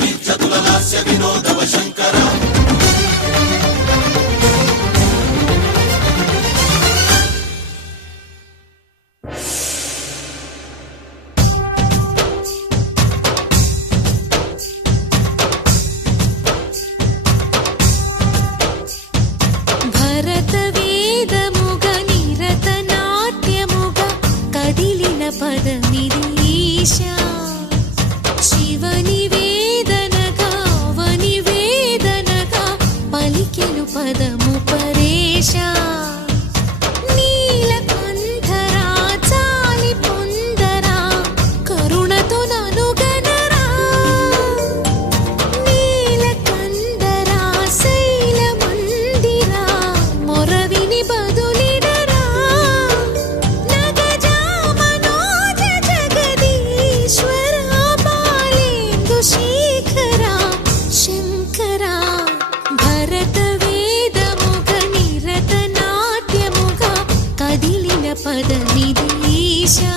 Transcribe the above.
విద్యతుల లాస్య వినోదవ శంకర పదమిరీశా శివని వేదనగా వని వేదనగా పలికెను పదము పరేశా నీలకంఠరా చాలి పొందరా కరుణతో ననుగనరా నీలకంఠరా శైల మందిరా మొరవిని బదులిడరా శేఖరా శంకరా భరత వేదముగ నిరత నాట్యముగా కదిలిన పదమిరీశా